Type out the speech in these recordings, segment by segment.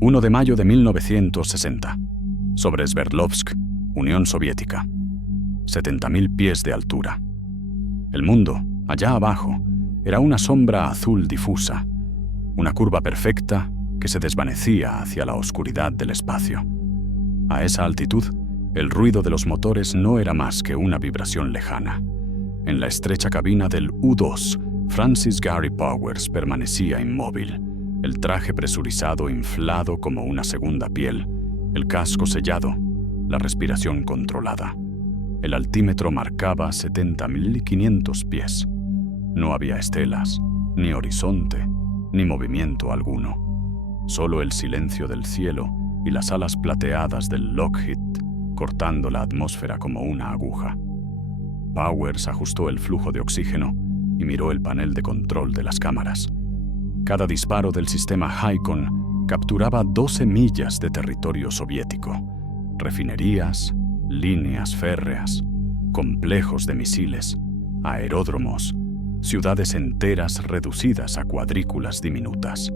1 de mayo de 1960. Sobre Sverdlovsk, Unión Soviética. 70.000 pies de altura. El mundo, allá abajo, era una sombra azul difusa, una curva perfecta que se desvanecía hacia la oscuridad del espacio. A esa altitud, el ruido de los motores no era más que una vibración lejana. En la estrecha cabina del U-2, Francis Gary Powers permanecía inmóvil, el traje presurizado inflado como una segunda piel, el casco sellado, la respiración controlada. El altímetro marcaba 70.500 pies. No había estelas, ni horizonte, ni movimiento alguno. Solo el silencio del cielo y las alas plateadas del Lockheed cortando la atmósfera como una aguja. Powers ajustó el flujo de oxígeno y miró el panel de control de las cámaras. Cada disparo del sistema HICON capturaba 12 millas de territorio soviético, refinerías, líneas férreas, complejos de misiles, aeródromos, ciudades enteras reducidas a cuadrículas diminutas.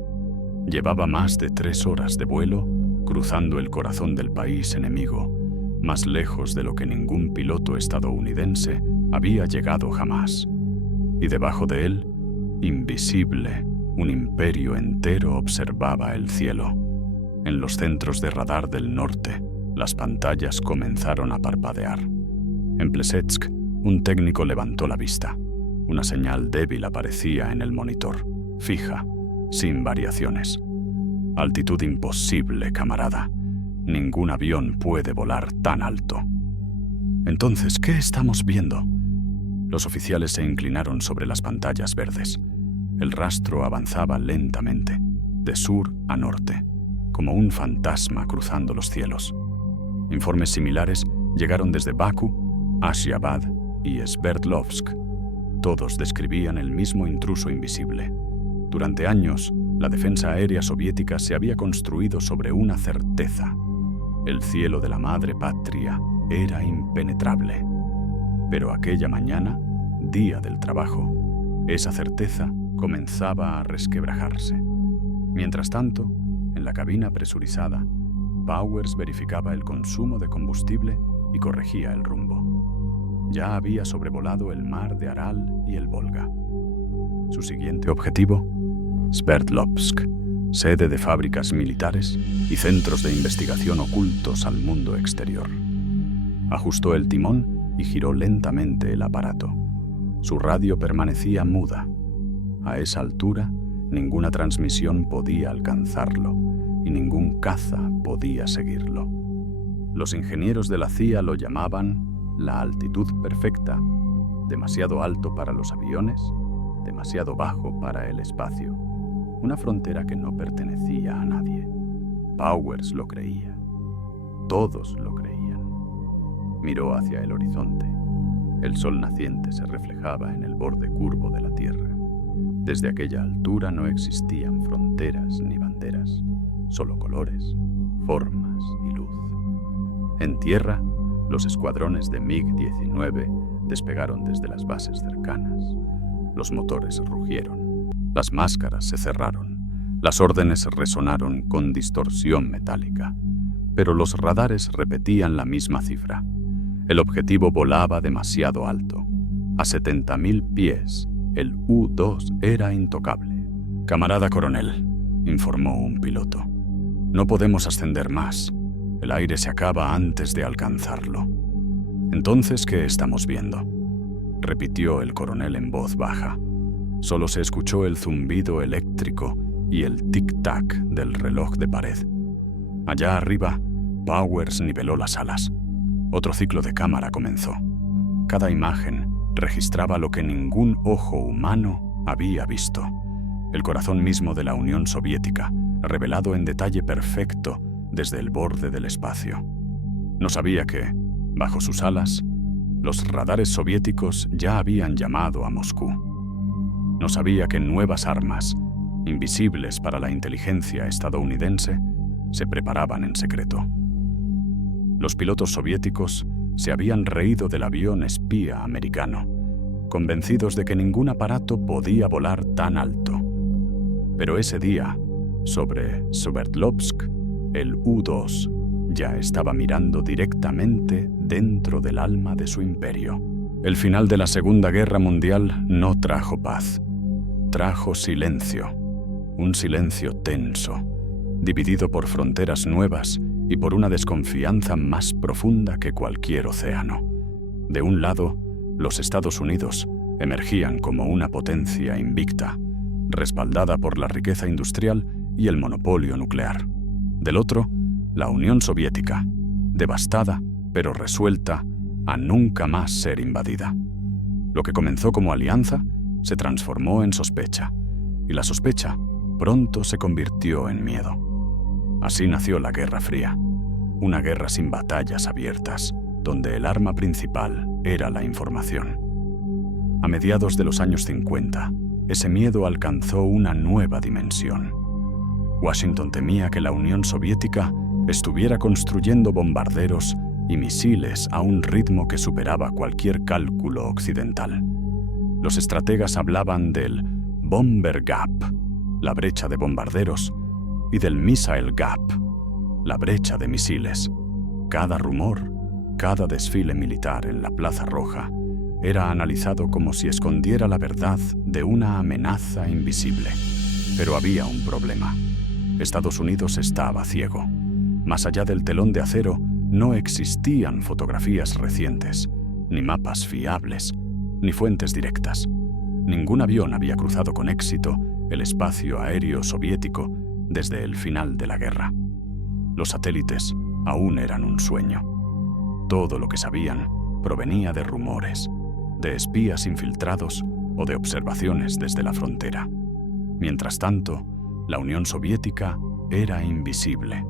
Llevaba más de 3 horas de vuelo cruzando el corazón del país enemigo, más lejos de lo que ningún piloto estadounidense había llegado jamás. Y debajo de él, invisible, un imperio entero observaba el cielo. En los centros de radar del norte, las pantallas comenzaron a parpadear. En Plesetsk, un técnico levantó la vista. Una señal débil aparecía en el monitor, fija, sin variaciones. Altitud imposible, camarada. Ningún avión puede volar tan alto. Entonces, ¿qué estamos viendo? Los oficiales se inclinaron sobre las pantallas verdes. El rastro avanzaba lentamente, de sur a norte, como un fantasma cruzando los cielos. Informes similares llegaron desde Bakú, Asyabad y Sverdlovsk. Todos describían el mismo intruso invisible. Durante años, la defensa aérea soviética se había construido sobre una certeza. El cielo de la madre patria era impenetrable. Pero aquella mañana, día del trabajo, esa certeza comenzaba a resquebrajarse. Mientras tanto, en la cabina presurizada, Powers verificaba el consumo de combustible y corregía el rumbo. Ya había sobrevolado el mar de Aral y el Volga. Su siguiente objetivo, Sverdlovsk, sede de fábricas militares y centros de investigación ocultos al mundo exterior. Ajustó el timón y giró lentamente el aparato. Su radio permanecía muda. A esa altura, ninguna transmisión podía alcanzarlo y ningún caza podía seguirlo. Los ingenieros de la CIA lo llamaban la altitud perfecta, demasiado alto para los aviones, demasiado bajo para el espacio, una frontera que no pertenecía a nadie. Powers lo creía. Todos lo creían. Miró hacia el horizonte. El sol naciente se reflejaba en el borde curvo de la Tierra. Desde aquella altura no existían fronteras ni banderas, solo colores, formas y luz. En tierra, los escuadrones de MiG-19 despegaron desde las bases cercanas. Los motores rugieron, las máscaras se cerraron, las órdenes resonaron con distorsión metálica, pero los radares repetían la misma cifra. El objetivo volaba demasiado alto. A 70.000 pies, el U-2 era intocable. «Camarada coronel», informó un piloto, «no podemos ascender más. El aire se acaba antes de alcanzarlo». «Entonces, ¿qué estamos viendo?», repitió el coronel en voz baja. Solo se escuchó el zumbido eléctrico y el tic-tac del reloj de pared. Allá arriba, Powers niveló las alas. Otro ciclo de cámara comenzó. Cada imagen registraba lo que ningún ojo humano había visto. El corazón mismo de la Unión Soviética, revelado en detalle perfecto desde el borde del espacio. No sabía que, bajo sus alas, los radares soviéticos ya habían llamado a Moscú. No sabía que nuevas armas, invisibles para la inteligencia estadounidense, se preparaban en secreto. Los pilotos soviéticos se habían reído del avión espía americano, convencidos de que ningún aparato podía volar tan alto. Pero ese día, Sobre Sverdlovsk, el U-2 ya estaba mirando directamente dentro del alma de su imperio. El final de la Segunda Guerra Mundial no trajo paz. Trajo silencio. Un silencio tenso, dividido por fronteras nuevas y por una desconfianza más profunda que cualquier océano. De un lado, los Estados Unidos emergían como una potencia invicta, respaldada por la riqueza industrial y el monopolio nuclear. Del otro, la Unión Soviética, devastada pero resuelta a nunca más ser invadida. Lo que comenzó como alianza se transformó en sospecha, y la sospecha pronto se convirtió en miedo. Así nació la Guerra Fría, una guerra sin batallas abiertas, donde el arma principal era la información. A mediados de los años 50, ese miedo alcanzó una nueva dimensión. Washington temía que la Unión Soviética estuviera construyendo bombarderos y misiles a un ritmo que superaba cualquier cálculo occidental. Los estrategas hablaban del Bomber Gap, la brecha de bombarderos, y del Missile Gap, la brecha de misiles. Cada rumor, cada desfile militar en la Plaza Roja era analizado como si escondiera la verdad de una amenaza invisible. Pero había un problema. Estados Unidos estaba ciego. Más allá del telón de acero, no existían fotografías recientes, ni mapas fiables, ni fuentes directas. Ningún avión había cruzado con éxito el espacio aéreo soviético desde el final de la guerra. Los satélites aún eran un sueño. Todo lo que sabían provenía de rumores, de espías infiltrados o de observaciones desde la frontera. Mientras tanto, la Unión Soviética era invisible.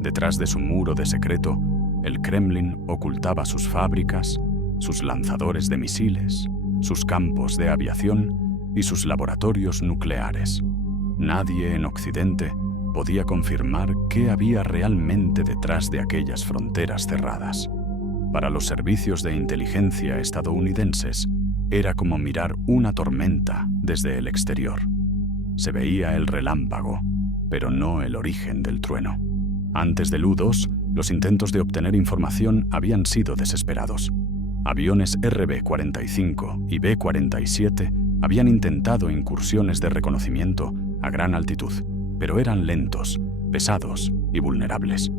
Detrás de su muro de secreto, el Kremlin ocultaba sus fábricas, sus lanzadores de misiles, sus campos de aviación y sus laboratorios nucleares. Nadie en Occidente podía confirmar qué había realmente detrás de aquellas fronteras cerradas. Para los servicios de inteligencia estadounidenses, era como mirar una tormenta desde el exterior. Se veía el relámpago, pero no el origen del trueno. Antes del U-2, los intentos de obtener información habían sido desesperados. Aviones RB-45 y B-47 habían intentado incursiones de reconocimiento a gran altitud, pero eran lentos, pesados y vulnerables.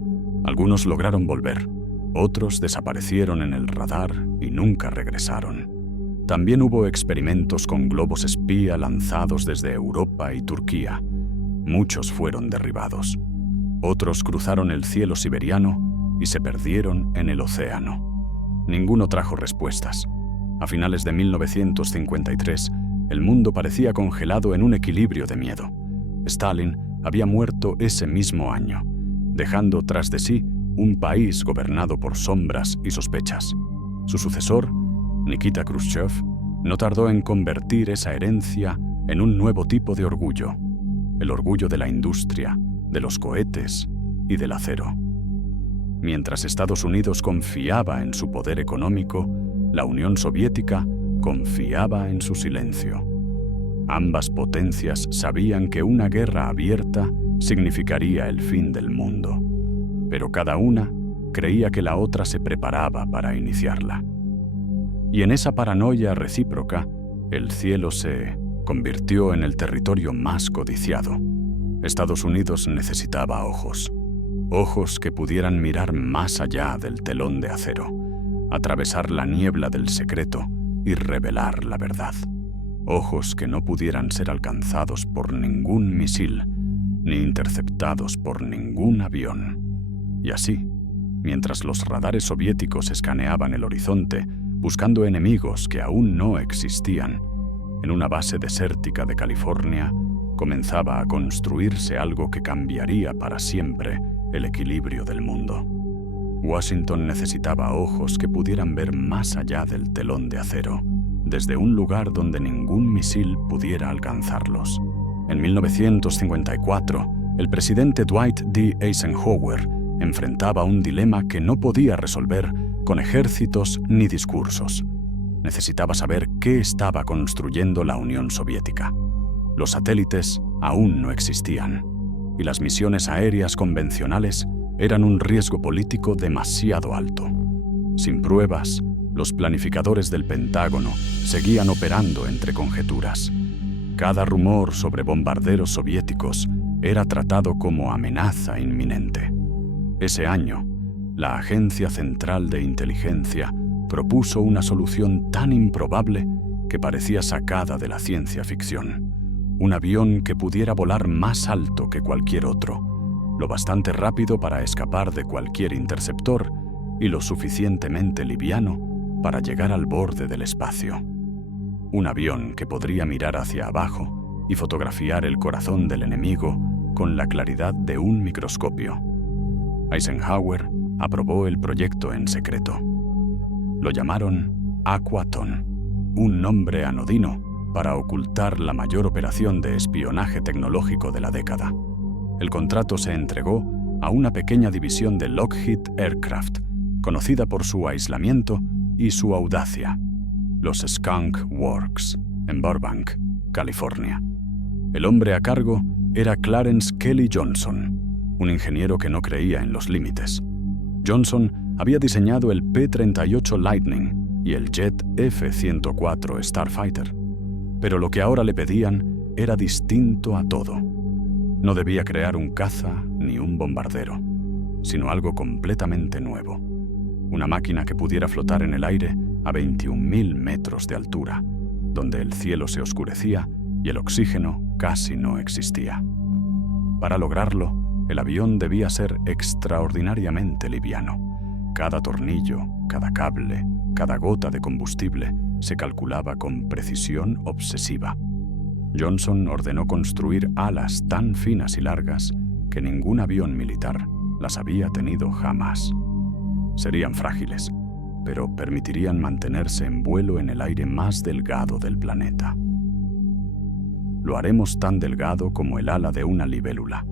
Algunos lograron volver, otros desaparecieron en el radar y nunca regresaron. También hubo experimentos con globos espía lanzados desde Europa y Turquía. Muchos fueron derribados. Otros cruzaron el cielo siberiano y se perdieron en el océano. Ninguno trajo respuestas. A finales de 1953, el mundo parecía congelado en un equilibrio de miedo. Stalin había muerto ese mismo año, dejando tras de sí un país gobernado por sombras y sospechas. Su sucesor, Nikita Khrushchev, no tardó en convertir esa herencia en un nuevo tipo de orgullo, el orgullo de la industria, de los cohetes y del acero. Mientras Estados Unidos confiaba en su poder económico, la Unión Soviética confiaba en su silencio. Ambas potencias sabían que una guerra abierta significaría el fin del mundo, pero cada una creía que la otra se preparaba para iniciarla. Y en esa paranoia recíproca, el cielo se convirtió en el territorio más codiciado. Estados Unidos necesitaba ojos, ojos que pudieran mirar más allá del telón de acero, atravesar la niebla del secreto y revelar la verdad. Ojos que no pudieran ser alcanzados por ningún misil, ni interceptados por ningún avión. Y así, mientras los radares soviéticos escaneaban el horizonte, buscando enemigos que aún no existían, en una base desértica de California, comenzaba a construirse algo que cambiaría para siempre el equilibrio del mundo. Washington necesitaba ojos que pudieran ver más allá del telón de acero, desde un lugar donde ningún misil pudiera alcanzarlos. En 1954, el presidente Dwight D. Eisenhower enfrentaba un dilema que no podía resolver con ejércitos ni discursos. Necesitaba saber qué estaba construyendo la Unión Soviética. Los satélites aún no existían. y las misiones aéreas convencionales eran un riesgo político demasiado alto. Sin pruebas, los planificadores del Pentágono seguían operando entre conjeturas. Cada rumor sobre bombarderos soviéticos era tratado como amenaza inminente. Ese año, la Agencia Central de Inteligencia propuso una solución tan improbable que parecía sacada de la ciencia ficción. Un avión que pudiera volar más alto que cualquier otro, lo bastante rápido para escapar de cualquier interceptor y lo suficientemente liviano para llegar al borde del espacio. Un avión que podría mirar hacia abajo y fotografiar el corazón del enemigo con la claridad de un microscopio. Eisenhower aprobó el proyecto en secreto. Lo llamaron Aquaton, un nombre anodino para ocultar la mayor operación de espionaje tecnológico de la década. El contrato se entregó a una pequeña división de Lockheed Aircraft, conocida por su aislamiento y su audacia, los Skunk Works, en Burbank, California. El hombre a cargo era Clarence Kelly Johnson, un ingeniero que no creía en los límites. Johnson había diseñado el P-38 Lightning y el jet F-104 Starfighter, pero lo que ahora le pedían era distinto a todo. No debía crear un caza ni un bombardero, sino algo completamente nuevo. Una máquina que pudiera flotar en el aire a 21.000 metros de altura, donde el cielo se oscurecía y el oxígeno casi no existía. Para lograrlo, el avión debía ser extraordinariamente liviano. Cada tornillo, cada cable, cada gota de combustible se calculaba con precisión obsesiva. Johnson ordenó construir alas tan finas y largas que ningún avión militar las había tenido jamás. Serían frágiles, pero permitirían mantenerse en vuelo en el aire más delgado del planeta. Lo haremos tan delgado como el ala de una libélula,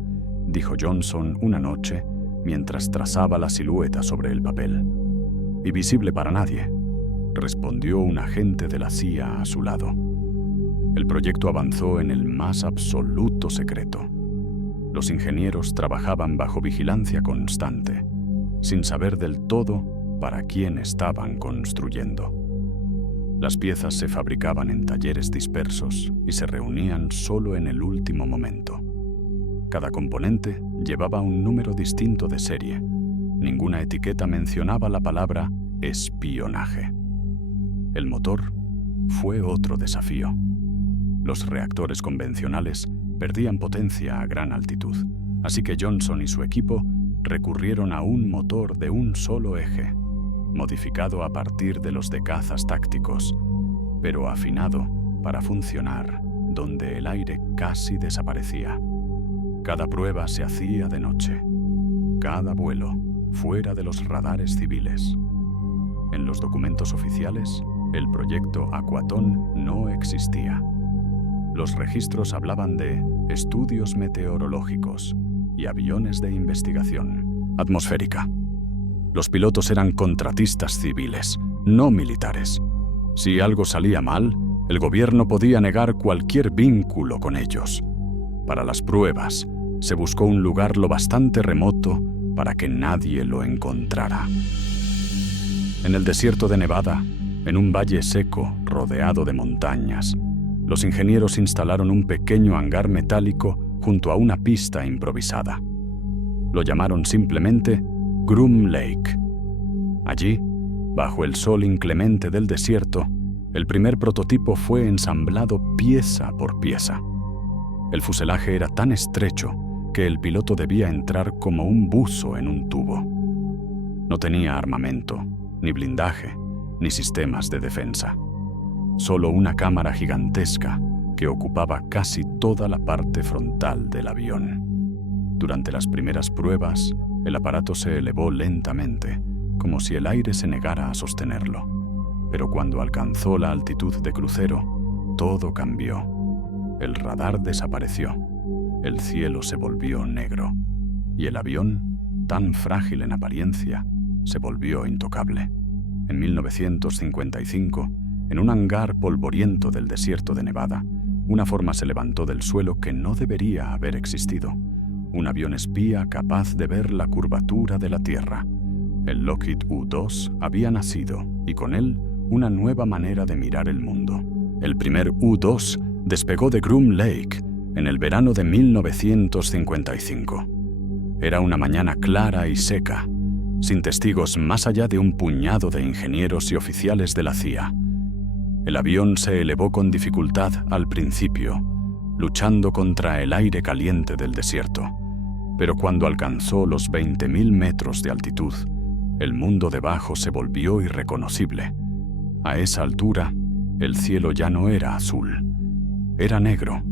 dijo Johnson una noche mientras trazaba la silueta sobre el papel. Y visible para nadie, respondió un agente de la CIA a su lado. El proyecto avanzó en el más absoluto secreto. Los ingenieros trabajaban bajo vigilancia constante, sin saber del todo para quién estaban construyendo. Las piezas se fabricaban en talleres dispersos y se reunían solo en el último momento. Cada componente llevaba un número distinto de serie. Ninguna etiqueta mencionaba la palabra espionaje. El motor fue otro desafío. Los reactores convencionales perdían potencia a gran altitud, así que Johnson y su equipo recurrieron a un motor de un solo eje, modificado a partir de los de cazas tácticos, pero afinado para funcionar donde el aire casi desaparecía. Cada prueba se hacía de noche, cada vuelo fuera de los radares civiles. En los documentos oficiales, el proyecto Aquaton no existía. Los registros hablaban de estudios meteorológicos y aviones de investigación atmosférica. Los pilotos eran contratistas civiles, no militares. Si algo salía mal, el gobierno podía negar cualquier vínculo con ellos. Para las pruebas, se buscó un lugar lo bastante remoto para que nadie lo encontrara. En el desierto de Nevada, en un valle seco rodeado de montañas, los ingenieros instalaron un pequeño hangar metálico junto a una pista improvisada. Lo llamaron simplemente Groom Lake. Allí, bajo el sol inclemente del desierto, el primer prototipo fue ensamblado pieza por pieza. El fuselaje era tan estrecho que el piloto debía entrar como un buzo en un tubo. No tenía armamento, ni blindaje, ni sistemas de defensa. Solo una cámara gigantesca que ocupaba casi toda la parte frontal del avión. Durante las primeras pruebas, el aparato se elevó lentamente, como si el aire se negara a sostenerlo. Pero cuando alcanzó la altitud de crucero, todo cambió. El radar desapareció, el cielo se volvió negro, y el avión, tan frágil en apariencia, se volvió intocable. En 1955, en un hangar polvoriento del desierto de Nevada, una forma se levantó del suelo que no debería haber existido. un avión espía capaz de ver la curvatura de la Tierra. El Lockheed U-2 había nacido, y con él una nueva manera de mirar el mundo. El primer U-2 despegó de Groom Lake en el verano de 1955. Era una mañana clara y seca, sin testigos más allá de un puñado de ingenieros y oficiales de la CIA. El avión se elevó con dificultad al principio, luchando contra el aire caliente del desierto. Pero cuando alcanzó los 20.000 metros de altitud, el mundo debajo se volvió irreconocible. A esa altura, el cielo ya no era azul, era negro.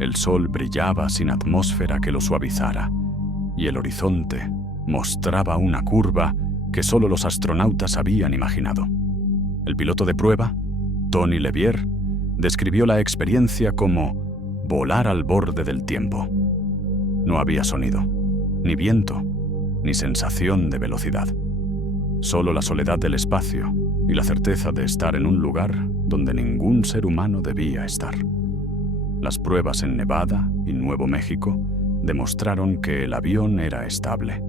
El sol brillaba sin atmósfera que lo suavizara, y el horizonte mostraba una curva que solo los astronautas habían imaginado. El piloto de prueba, Tony LeVier, describió la experiencia como volar al borde del tiempo. No había sonido, ni viento, ni sensación de velocidad. Solo la soledad del espacio y la certeza de estar en un lugar donde ningún ser humano debía estar. Las pruebas en Nevada y Nuevo México demostraron que el avión era estable,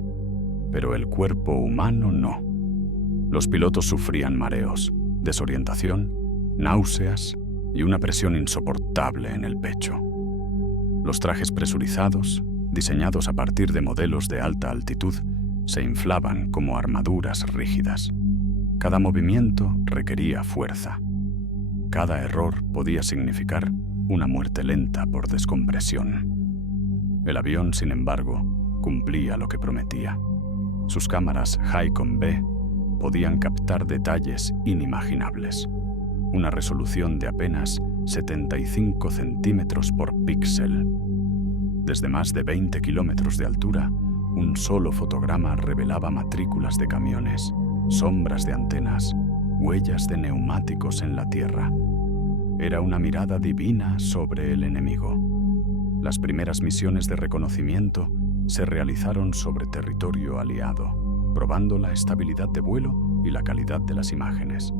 pero el cuerpo humano no. Los pilotos sufrían mareos, desorientación, náuseas y una presión insoportable en el pecho. Los trajes presurizados, diseñados a partir de modelos de alta altitud, se inflaban como armaduras rígidas. Cada movimiento requería fuerza. Cada error podía significar una muerte lenta por descompresión. El avión, sin embargo, cumplía lo que prometía. Sus cámaras HiCom B podían captar detalles inimaginables. Una resolución de apenas 75 centímetros por píxel. Desde más de 20 kilómetros de altura, un solo fotograma revelaba matrículas de camiones, sombras de antenas, huellas de neumáticos en la tierra. Era una mirada divina sobre el enemigo. Las primeras misiones de reconocimiento se realizaron sobre territorio aliado, probando la estabilidad de vuelo y la calidad de las imágenes.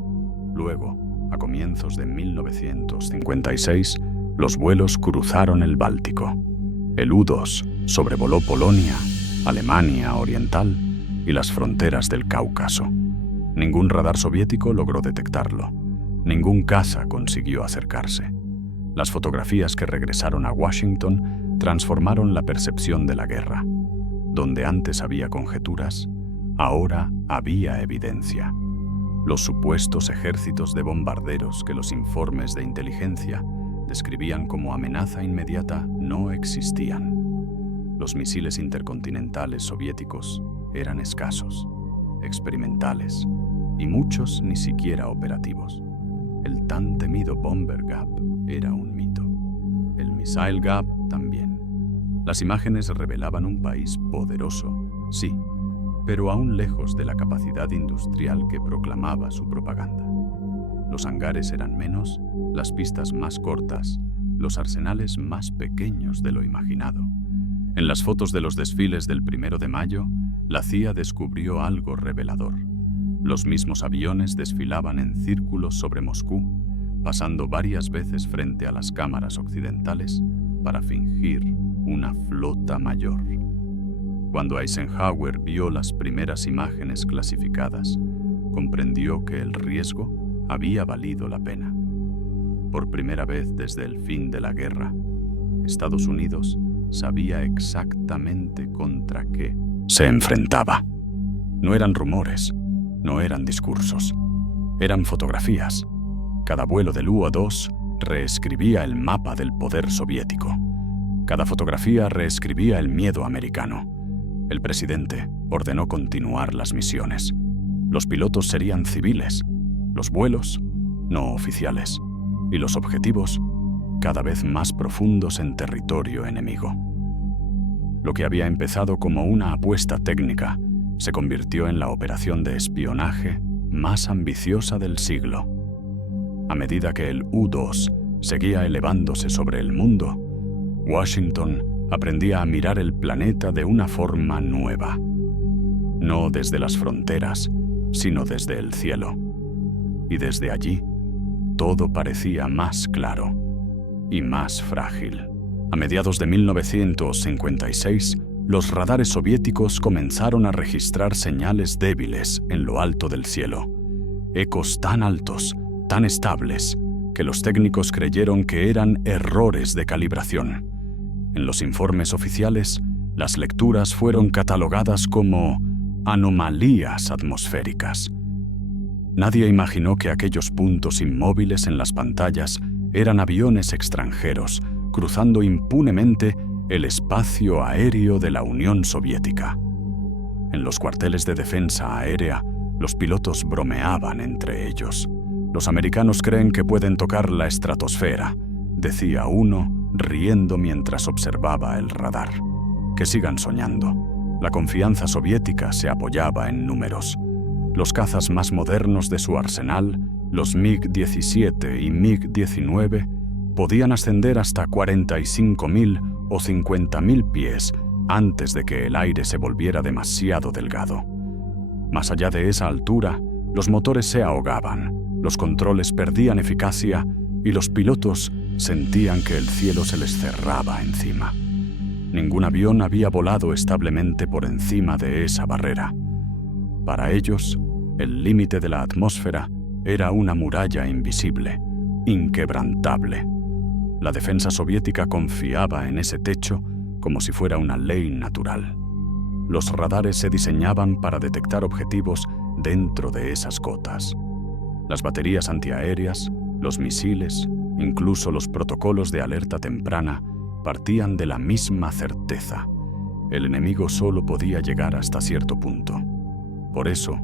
Luego, a comienzos de 1956, los vuelos cruzaron el Báltico. El U-2 sobrevoló Polonia, Alemania Oriental y las fronteras del Cáucaso. Ningún radar soviético logró detectarlo. Ningún caza consiguió acercarse. Las fotografías que regresaron a Washington transformaron la percepción de la guerra. Donde antes había conjeturas, ahora había evidencia. Los supuestos ejércitos de bombarderos que los informes de inteligencia describían como amenaza inmediata no existían. Los misiles intercontinentales soviéticos eran escasos, experimentales y muchos ni siquiera operativos. El tan temido Bomber Gap era un mito. El Missile Gap también. Las imágenes revelaban un país poderoso, sí, pero aún lejos de la capacidad industrial que proclamaba su propaganda. Los hangares eran menos, las pistas más cortas, los arsenales más pequeños de lo imaginado. En las fotos de los desfiles del 1 de mayo, la CIA descubrió algo revelador. Los mismos aviones desfilaban en círculos sobre Moscú, pasando varias veces frente a las cámaras occidentales para fingir una flota mayor. Cuando Eisenhower vio las primeras imágenes clasificadas, comprendió que el riesgo había valido la pena. Por primera vez desde el fin de la guerra, Estados Unidos sabía exactamente contra qué se enfrentaba. No eran rumores, no eran discursos, eran fotografías. Cada vuelo del U-2 reescribía el mapa del poder soviético. Cada fotografía reescribía el miedo americano. El presidente ordenó continuar las misiones. Los pilotos serían civiles, los vuelos no oficiales, y los objetivos cada vez más profundos en territorio enemigo. Lo que había empezado como una apuesta técnica se convirtió en la operación de espionaje más ambiciosa del siglo. A medida que el U-2 seguía elevándose sobre el mundo, Washington aprendía a mirar el planeta de una forma nueva. No desde las fronteras, sino desde el cielo. Y desde allí, todo parecía más claro y más frágil. A mediados de 1956, los radares soviéticos comenzaron a registrar señales débiles en lo alto del cielo, ecos tan altos, tan estables, que los técnicos creyeron que eran errores de calibración. En los informes oficiales, las lecturas fueron catalogadas como anomalías atmosféricas. Nadie imaginó que aquellos puntos inmóviles en las pantallas eran aviones extranjeros cruzando impunemente el espacio aéreo de la Unión Soviética. En los cuarteles de defensa aérea, los pilotos bromeaban entre ellos. Los americanos creen que pueden tocar la estratosfera, decía uno, riendo mientras observaba el radar. Que sigan soñando. La confianza soviética se apoyaba en números. Los cazas más modernos de su arsenal, los MiG-17 y MiG-19, podían ascender hasta 45.000 o 50.000 pies antes de que el aire se volviera demasiado delgado. Más allá de esa altura, los motores se ahogaban, los controles perdían eficacia y los pilotos sentían que el cielo se les cerraba encima. Ningún avión había volado establemente por encima de esa barrera. Para ellos, el límite de la atmósfera era una muralla invisible, inquebrantable. La defensa soviética confiaba en ese techo como si fuera una ley natural. Los radares se diseñaban para detectar objetivos dentro de esas cotas. Las baterías antiaéreas, los misiles, incluso los protocolos de alerta temprana, partían de la misma certeza. El enemigo solo podía llegar hasta cierto punto. Por eso,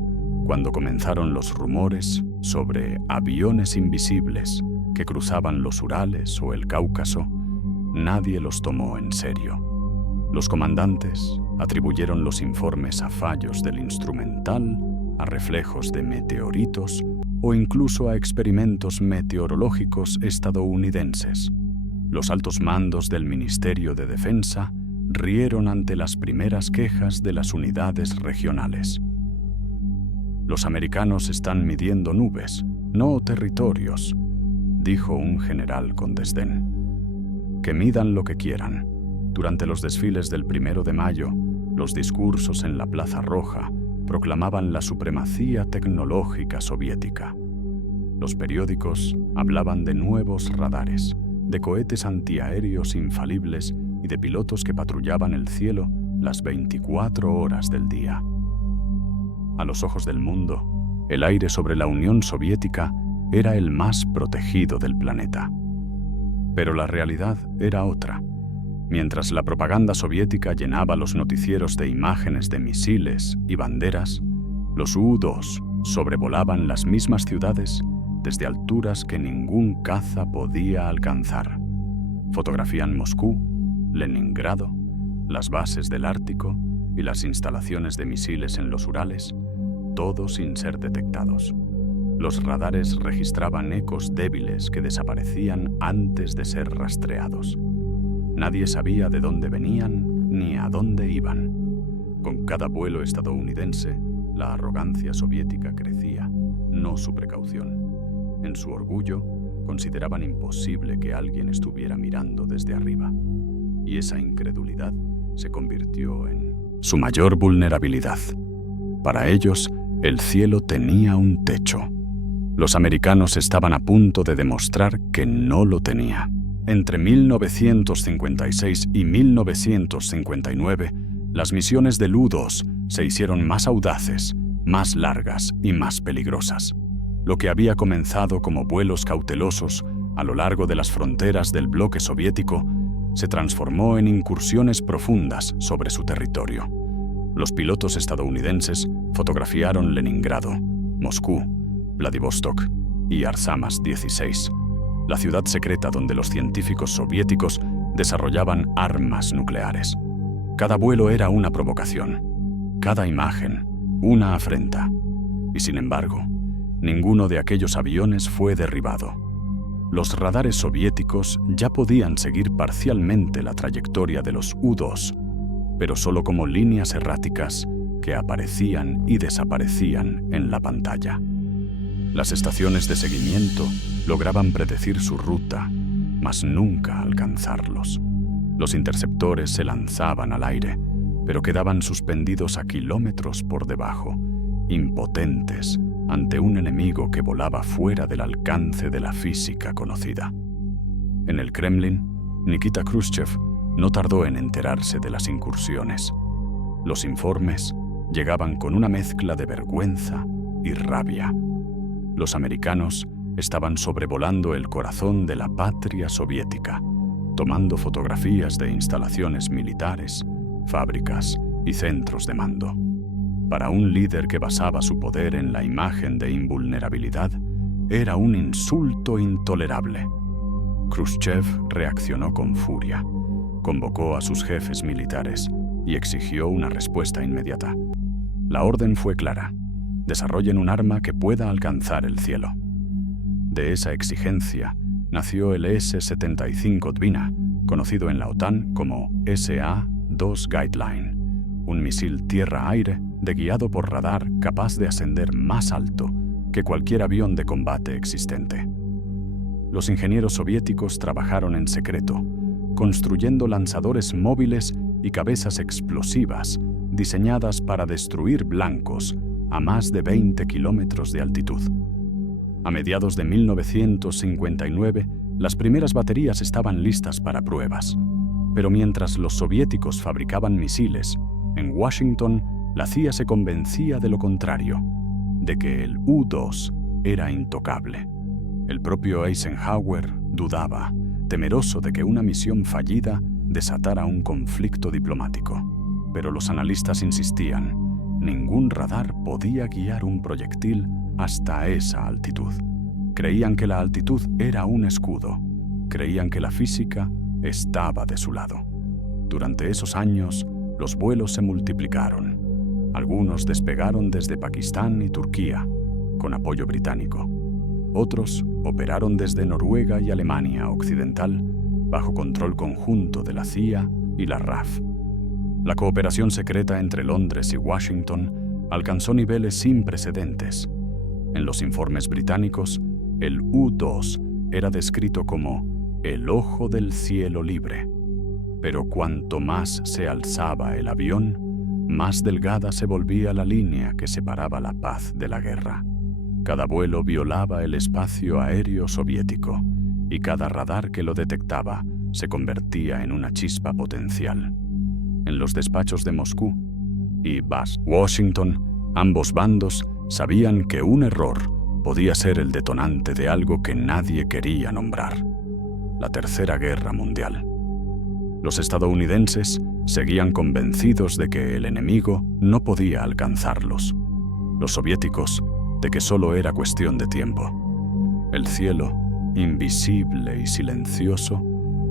cuando comenzaron los rumores sobre aviones invisibles que cruzaban los Urales o el Cáucaso, nadie los tomó en serio. Los comandantes atribuyeron los informes a fallos del instrumental, a reflejos de meteoritos o incluso a experimentos meteorológicos estadounidenses. Los altos mandos del Ministerio de Defensa rieron ante las primeras quejas de las unidades regionales. Los americanos están midiendo nubes, no territorios, dijo un general con desdén. Que midan lo que quieran. Durante los desfiles del 1 de mayo, los discursos en la Plaza Roja proclamaban la supremacía tecnológica soviética. Los periódicos hablaban de nuevos radares, de cohetes antiaéreos infalibles y de pilotos que patrullaban el cielo las 24 horas del día. A los ojos del mundo, el aire sobre la Unión Soviética era el más protegido del planeta. Pero la realidad era otra. Mientras la propaganda soviética llenaba los noticieros de imágenes de misiles y banderas, los U-2 sobrevolaban las mismas ciudades desde alturas que ningún caza podía alcanzar. Fotografían Moscú, Leningrado, las bases del Ártico y las instalaciones de misiles en los Urales, todo sin ser detectados. Los radares registraban ecos débiles que desaparecían antes de ser rastreados. Nadie sabía de dónde venían ni a dónde iban. Con cada vuelo estadounidense, la arrogancia soviética crecía, no su precaución. En su orgullo, consideraban imposible que alguien estuviera mirando desde arriba. Y esa incredulidad se convirtió en su mayor vulnerabilidad. Para ellos, el cielo tenía un techo. Los americanos estaban a punto de demostrar que no lo tenía. Entre 1956 y 1959, las misiones del U-2 se hicieron más audaces, más largas y más peligrosas. Lo que había comenzado como vuelos cautelosos a lo largo de las fronteras del bloque soviético se transformó en incursiones profundas sobre su territorio. Los pilotos estadounidenses fotografiaron Leningrado, Moscú, Vladivostok y Arzamas-16, la ciudad secreta donde los científicos soviéticos desarrollaban armas nucleares. Cada vuelo era una provocación, cada imagen una afrenta. Y sin embargo, ninguno de aquellos aviones fue derribado. Los radares soviéticos ya podían seguir parcialmente la trayectoria de los U-2, pero solo como líneas erráticas que aparecían y desaparecían en la pantalla. Las estaciones de seguimiento lograban predecir su ruta, mas nunca alcanzarlos. Los interceptores se lanzaban al aire, pero quedaban suspendidos a kilómetros por debajo, impotentes ante un enemigo que volaba fuera del alcance de la física conocida. En el Kremlin, Nikita Khrushchev no tardó en enterarse de las incursiones. Los informes llegaban con una mezcla de vergüenza y rabia. Los americanos estaban sobrevolando el corazón de la patria soviética, tomando fotografías de instalaciones militares, fábricas y centros de mando. Para un líder que basaba su poder en la imagen de invulnerabilidad, era un insulto intolerable. Khrushchev reaccionó con furia, convocó a sus jefes militares y exigió una respuesta inmediata. La orden fue clara: desarrollen un arma que pueda alcanzar el cielo. De esa exigencia nació el S-75 Dvina, conocido en la OTAN como SA-2 Guideline, un misil tierra-aire de guiado por radar capaz de ascender más alto que cualquier avión de combate existente. Los ingenieros soviéticos trabajaron en secreto, construyendo lanzadores móviles y cabezas explosivas diseñadas para destruir blancos a más de 20 kilómetros de altitud. A mediados de 1959, las primeras baterías estaban listas para pruebas. Pero mientras los soviéticos fabricaban misiles, en Washington, la CIA se convencía de lo contrario, de que el U-2 era intocable. El propio Eisenhower dudaba, temeroso de que una misión fallida desatara un conflicto diplomático. Pero los analistas insistían: ningún radar podía guiar un proyectil hasta esa altitud. Creían que la altitud era un escudo. Creían que la física estaba de su lado. Durante esos años, los vuelos se multiplicaron. Algunos despegaron desde Pakistán y Turquía, con apoyo británico. Otros operaron desde Noruega y Alemania Occidental, bajo control conjunto de la CIA y la RAF. La cooperación secreta entre Londres y Washington alcanzó niveles sin precedentes. En los informes británicos, el U-2 era descrito como el ojo del cielo libre. Pero cuanto más se alzaba el avión, más delgada se volvía la línea que separaba la paz de la guerra. Cada vuelo violaba el espacio aéreo soviético, y cada radar que lo detectaba se convertía en una chispa potencial. En los despachos de Moscú y Washington, ambos bandos sabían que un error podía ser el detonante de algo que nadie quería nombrar: la Tercera Guerra Mundial. Los estadounidenses seguían convencidos de que el enemigo no podía alcanzarlos. Los soviéticos, de que solo era cuestión de tiempo. El cielo, invisible y silencioso,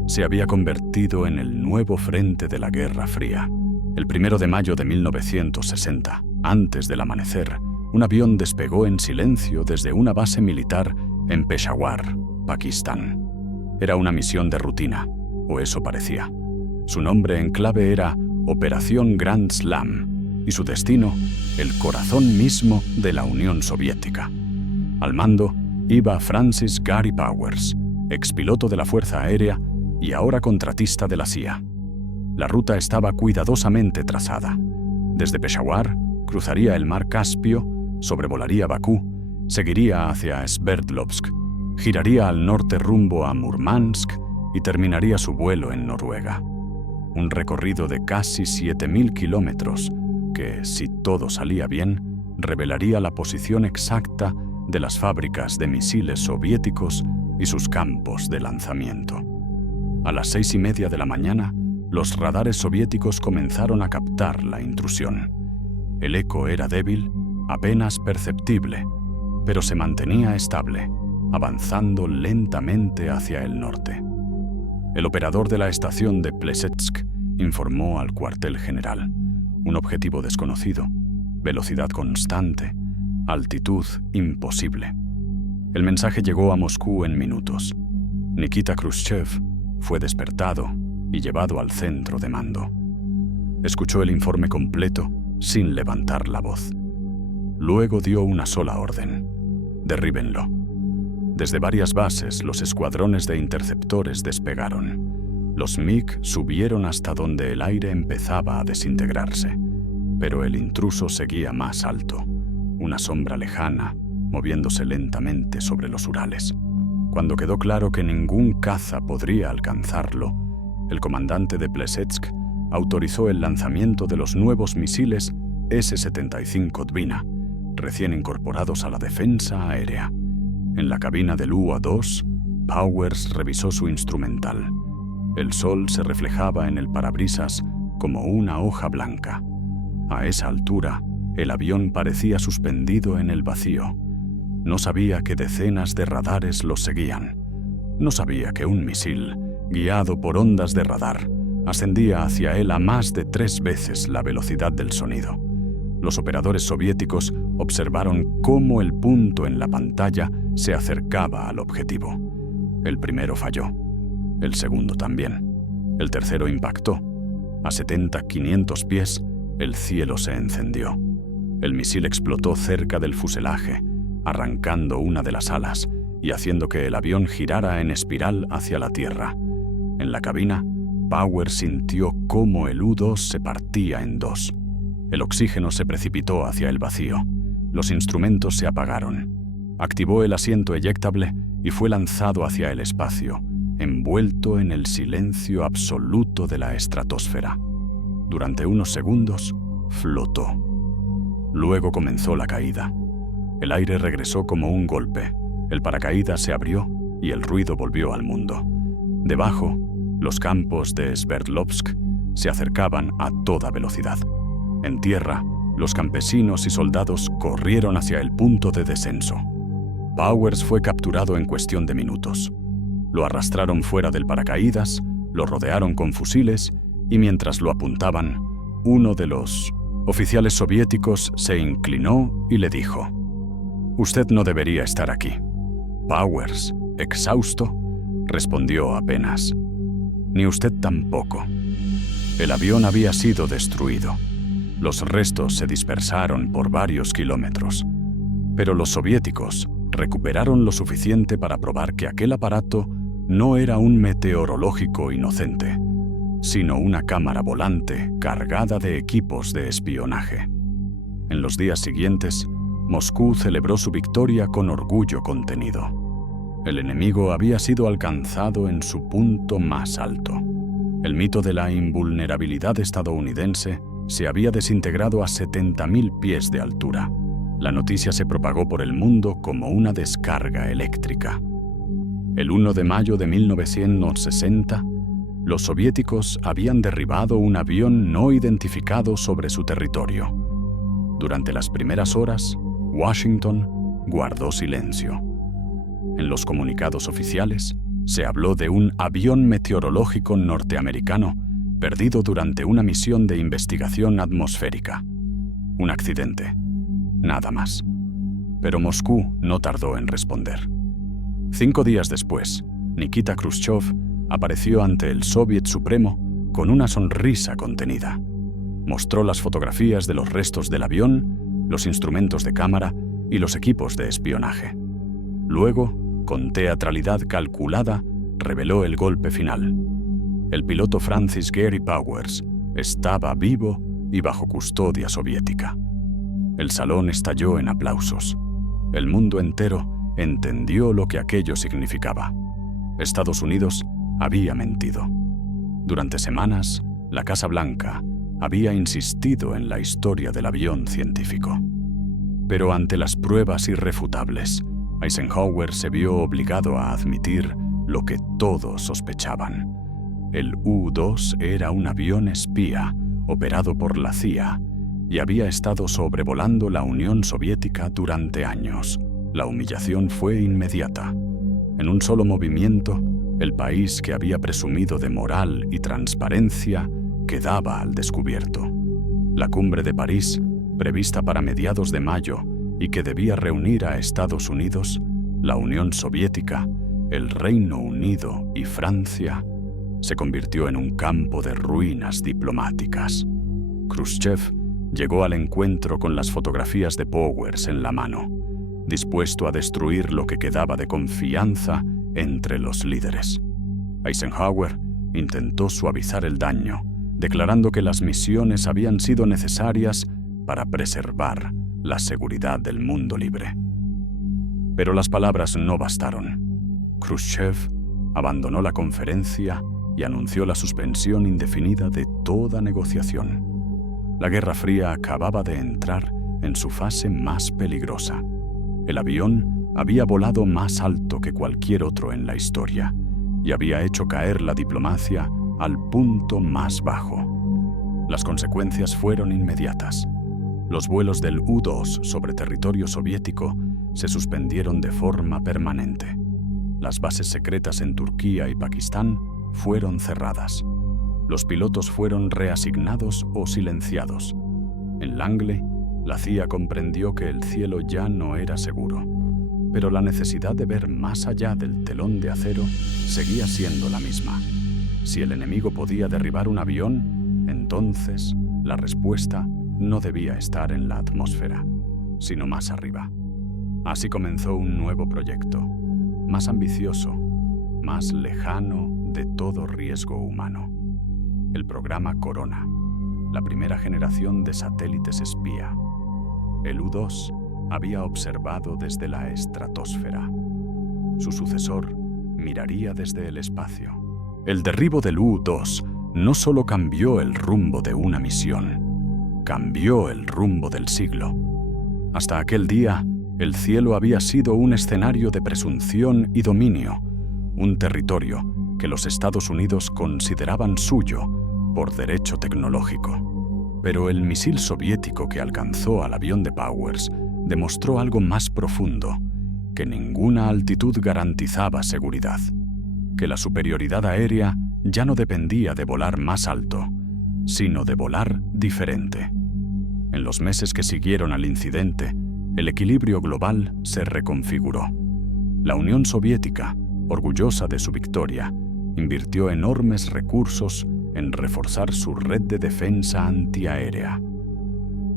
se había convertido en el nuevo frente de la Guerra Fría. El 1 de mayo de 1960, antes del amanecer, un avión despegó en silencio desde una base militar en Peshawar, Pakistán. Era una misión de rutina, o eso parecía. Su nombre en clave era Operación Grand Slam, y su destino, el corazón mismo de la Unión Soviética. Al mando iba Francis Gary Powers, expiloto de la Fuerza Aérea y ahora contratista de la CIA. La ruta estaba cuidadosamente trazada. Desde Peshawar cruzaría el mar Caspio, sobrevolaría Bakú, seguiría hacia Sverdlovsk, giraría al norte rumbo a Murmansk y terminaría su vuelo en Noruega. Un recorrido de casi 7.000 kilómetros que, si todo salía bien, revelaría la posición exacta de las fábricas de misiles soviéticos y sus campos de lanzamiento. A las 6:30 de la mañana, los radares soviéticos comenzaron a captar la intrusión. El eco era débil, apenas perceptible, pero se mantenía estable, avanzando lentamente hacia el norte. El operador de la estación de Plesetsk informó al cuartel general: un objetivo desconocido, velocidad constante, altitud imposible. El mensaje llegó a Moscú en minutos. Nikita Khrushchev fue despertado y llevado al centro de mando. Escuchó el informe completo sin levantar la voz. Luego dio una sola orden: derríbenlo. Desde varias bases, los escuadrones de interceptores despegaron. Los MiG subieron hasta donde el aire empezaba a desintegrarse, pero el intruso seguía más alto, una sombra lejana, moviéndose lentamente sobre los Urales. Cuando quedó claro que ningún caza podría alcanzarlo, el comandante de Plesetsk autorizó el lanzamiento de los nuevos misiles S-75 Dvina, recién incorporados a la defensa aérea. En la cabina del UA-2, Powers revisó su instrumental. El sol se reflejaba en el parabrisas como una hoja blanca. A esa altura, el avión parecía suspendido en el vacío. No sabía que decenas de radares lo seguían. No sabía que un misil, guiado por ondas de radar, ascendía hacia él a más de 3 veces la velocidad del sonido. Los operadores soviéticos observaron cómo el punto en la pantalla se acercaba al objetivo. El primero falló. El segundo también. El tercero impactó. A 70-500 pies, el cielo se encendió. El misil explotó cerca del fuselaje, arrancando una de las alas y haciendo que el avión girara en espiral hacia la tierra. En la cabina, Powers sintió cómo el U-2 se partía en dos. El oxígeno se precipitó hacia el vacío. Los instrumentos se apagaron. Activó el asiento eyectable y fue lanzado hacia el espacio, envuelto en el silencio absoluto de la estratosfera. Durante unos segundos, flotó. Luego comenzó la caída. El aire regresó como un golpe. El paracaídas se abrió y el ruido volvió al mundo. Debajo, los campos de Sverdlovsk se acercaban a toda velocidad. En tierra, los campesinos y soldados corrieron hacia el punto de descenso. Powers fue capturado en cuestión de minutos. Lo arrastraron fuera del paracaídas, lo rodearon con fusiles y mientras lo apuntaban, uno de los oficiales soviéticos se inclinó y le dijo: «Usted no debería estar aquí». Powers, exhausto, respondió apenas: «Ni usted tampoco». El avión había sido destruido. Los restos se dispersaron por varios kilómetros. Pero los soviéticos recuperaron lo suficiente para probar que aquel aparato no era un meteorológico inocente, sino una cámara volante cargada de equipos de espionaje. En los días siguientes, Moscú celebró su victoria con orgullo contenido. El enemigo había sido alcanzado en su punto más alto. El mito de la invulnerabilidad estadounidense se había desintegrado a 70.000 pies de altura. La noticia se propagó por el mundo como una descarga eléctrica. El 1 de mayo de 1960, los soviéticos habían derribado un avión no identificado sobre su territorio. Durante las primeras horas, Washington guardó silencio. En los comunicados oficiales, se habló de un avión meteorológico norteamericano perdido durante una misión de investigación atmosférica. Un accidente. Nada más. Pero Moscú no tardó en responder. 5 días después, Nikita Khrushchev apareció ante el Soviet Supremo con una sonrisa contenida. Mostró las fotografías de los restos del avión, los instrumentos de cámara y los equipos de espionaje. Luego, con teatralidad calculada, reveló el golpe final. El piloto Francis Gary Powers estaba vivo y bajo custodia soviética. El salón estalló en aplausos. El mundo entero entendió lo que aquello significaba. Estados Unidos había mentido. Durante semanas, la Casa Blanca había insistido en la historia del avión científico. Pero ante las pruebas irrefutables, Eisenhower se vio obligado a admitir lo que todos sospechaban. El U-2 era un avión espía operado por la CIA y había estado sobrevolando la Unión Soviética durante años. La humillación fue inmediata. En un solo movimiento, el país que había presumido de moral y transparencia quedaba al descubierto. La cumbre de París, prevista para mediados de mayo y que debía reunir a Estados Unidos, la Unión Soviética, el Reino Unido y Francia, se convirtió en un campo de ruinas diplomáticas. Khrushchev llegó al encuentro con las fotografías de Powers en la mano, dispuesto a destruir lo que quedaba de confianza entre los líderes. Eisenhower intentó suavizar el daño, declarando que las misiones habían sido necesarias para preservar la seguridad del mundo libre. Pero las palabras no bastaron. Khrushchev abandonó la conferencia y anunció la suspensión indefinida de toda negociación. La Guerra Fría acababa de entrar en su fase más peligrosa. El avión había volado más alto que cualquier otro en la historia y había hecho caer la diplomacia al punto más bajo. Las consecuencias fueron inmediatas. Los vuelos del U-2 sobre territorio soviético se suspendieron de forma permanente. Las bases secretas en Turquía y Pakistán fueron cerradas. Los pilotos fueron reasignados o silenciados. En Langley, la CIA comprendió que el cielo ya no era seguro, pero la necesidad de ver más allá del telón de acero seguía siendo la misma. Si el enemigo podía derribar un avión, entonces la respuesta no debía estar en la atmósfera, sino más arriba. Así comenzó un nuevo proyecto, más ambicioso, más lejano de todo riesgo humano. El programa Corona, la primera generación de satélites espía. El U-2 había observado desde la estratosfera. Su sucesor miraría desde el espacio. El derribo del U-2 no solo cambió el rumbo de una misión, cambió el rumbo del siglo. Hasta aquel día, el cielo había sido un escenario de presunción y dominio, un territorio que los Estados Unidos consideraban suyo por derecho tecnológico. Pero el misil soviético que alcanzó al avión de Powers demostró algo más profundo, que ninguna altitud garantizaba seguridad, que la superioridad aérea ya no dependía de volar más alto, sino de volar diferente. En los meses que siguieron al incidente, el equilibrio global se reconfiguró. La Unión Soviética, orgullosa de su victoria, invirtió enormes recursos en reforzar su red de defensa antiaérea.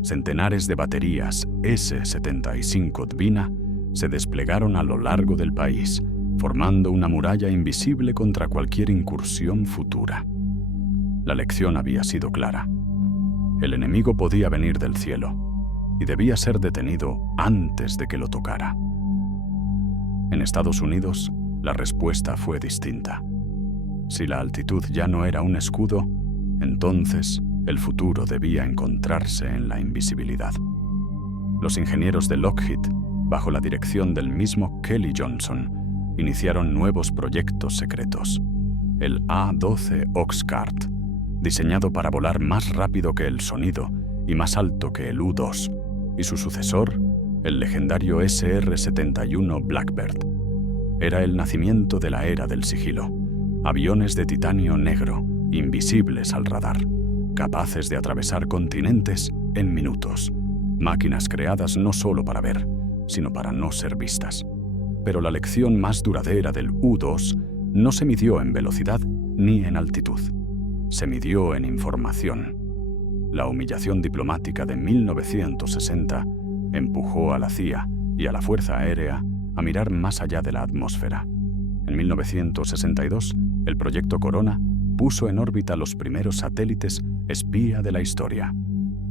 Centenares de baterías S-75 Dvina se desplegaron a lo largo del país, formando una muralla invisible contra cualquier incursión futura. La lección había sido clara. El enemigo podía venir del cielo y debía ser detenido antes de que lo tocara. En Estados Unidos, la respuesta fue distinta. Si la altitud ya no era un escudo, entonces el futuro debía encontrarse en la invisibilidad. Los ingenieros de Lockheed, bajo la dirección del mismo Kelly Johnson, iniciaron nuevos proyectos secretos. El A-12 Oxcart, diseñado para volar más rápido que el sonido y más alto que el U-2, y su sucesor, el legendario SR-71 Blackbird. Era el nacimiento de la era del sigilo. Aviones de titanio negro, invisibles al radar, capaces de atravesar continentes en minutos. Máquinas creadas no solo para ver, sino para no ser vistas. Pero la lección más duradera del U-2 no se midió en velocidad ni en altitud. Se midió en información. La humillación diplomática de 1960 empujó a la CIA y a la Fuerza Aérea a mirar más allá de la atmósfera. En 1962, el proyecto Corona puso en órbita los primeros satélites espía de la historia.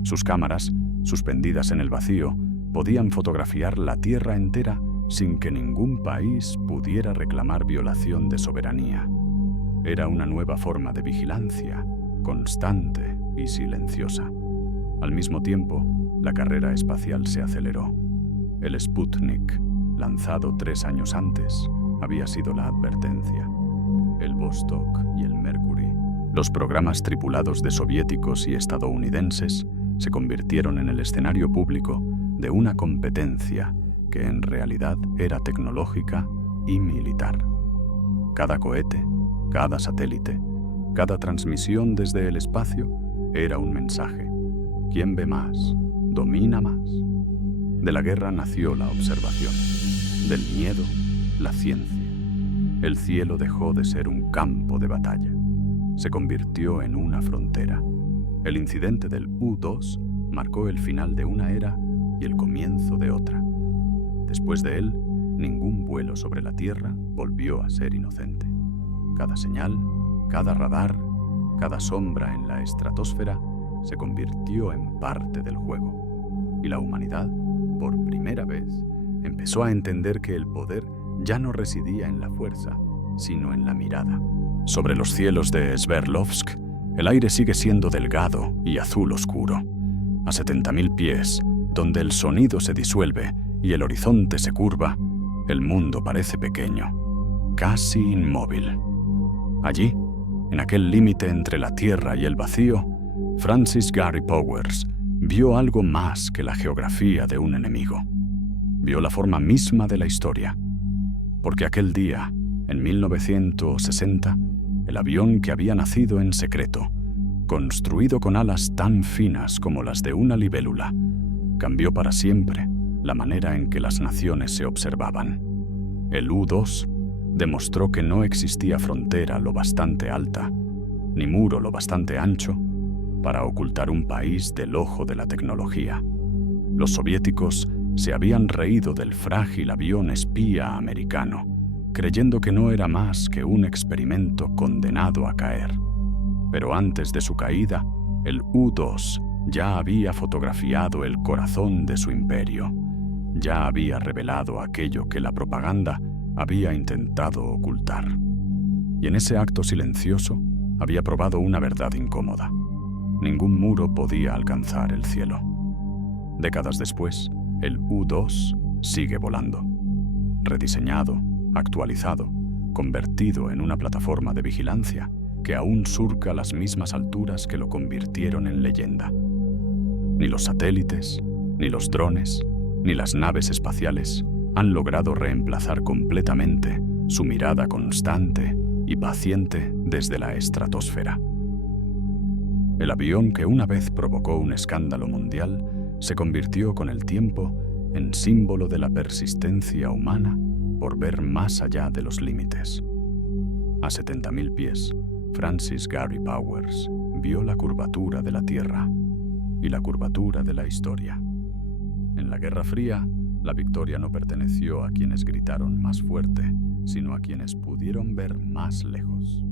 Sus cámaras, suspendidas en el vacío, podían fotografiar la Tierra entera sin que ningún país pudiera reclamar violación de soberanía. Era una nueva forma de vigilancia, constante y silenciosa. Al mismo tiempo, la carrera espacial se aceleró. El Sputnik, lanzado 3 años antes, había sido la advertencia. El Vostok y el Mercury, los programas tripulados de soviéticos y estadounidenses, se convirtieron en el escenario público de una competencia que en realidad era tecnológica y militar. Cada cohete, cada satélite, cada transmisión desde el espacio era un mensaje. ¿Quién ve más? ¿Domina más? De la guerra nació la observación. Del miedo, la ciencia. El cielo dejó de ser un campo de batalla. Se convirtió en una frontera. El incidente del U-2 marcó el final de una era y el comienzo de otra. Después de él, ningún vuelo sobre la Tierra volvió a ser inocente. Cada señal, Cada radar, cada sombra en la estratosfera se convirtió en parte del juego. Y la humanidad, por primera vez, empezó a entender que el poder ya no residía en la fuerza, sino en la mirada. Sobre los cielos de Sverdlovsk, el aire sigue siendo delgado y azul oscuro. A 70.000 pies, donde el sonido se disuelve y el horizonte se curva, el mundo parece pequeño, casi inmóvil. Allí, en aquel límite entre la tierra y el vacío, Francis Gary Powers vio algo más que la geografía de un enemigo. Vio la forma misma de la historia. Porque aquel día, en 1960, el avión que había nacido en secreto, construido con alas tan finas como las de una libélula, cambió para siempre la manera en que las naciones se observaban. El U-2 demostró que no existía frontera lo bastante alta, ni muro lo bastante ancho, para ocultar un país del ojo de la tecnología. Los soviéticos se habían reído del frágil avión espía americano, creyendo que no era más que un experimento condenado a caer. Pero antes de su caída, el U-2 ya había fotografiado el corazón de su imperio. Ya había revelado aquello que la propaganda había intentado ocultar. Y en ese acto silencioso había probado una verdad incómoda. Ningún muro podía alcanzar el cielo. Décadas después, el U-2 sigue volando. Rediseñado, actualizado, convertido en una plataforma de vigilancia que aún surca las mismas alturas que lo convirtieron en leyenda. Ni los satélites, ni los drones, ni las naves espaciales han logrado reemplazar completamente su mirada constante y paciente desde la estratosfera. El avión que una vez provocó un escándalo mundial se convirtió con el tiempo en símbolo de la persistencia humana por ver más allá de los límites. A 70.000 pies, Francis Gary Powers vio la curvatura de la Tierra y la curvatura de la historia. En la Guerra Fría, la victoria no perteneció a quienes gritaron más fuerte, sino a quienes pudieron ver más lejos.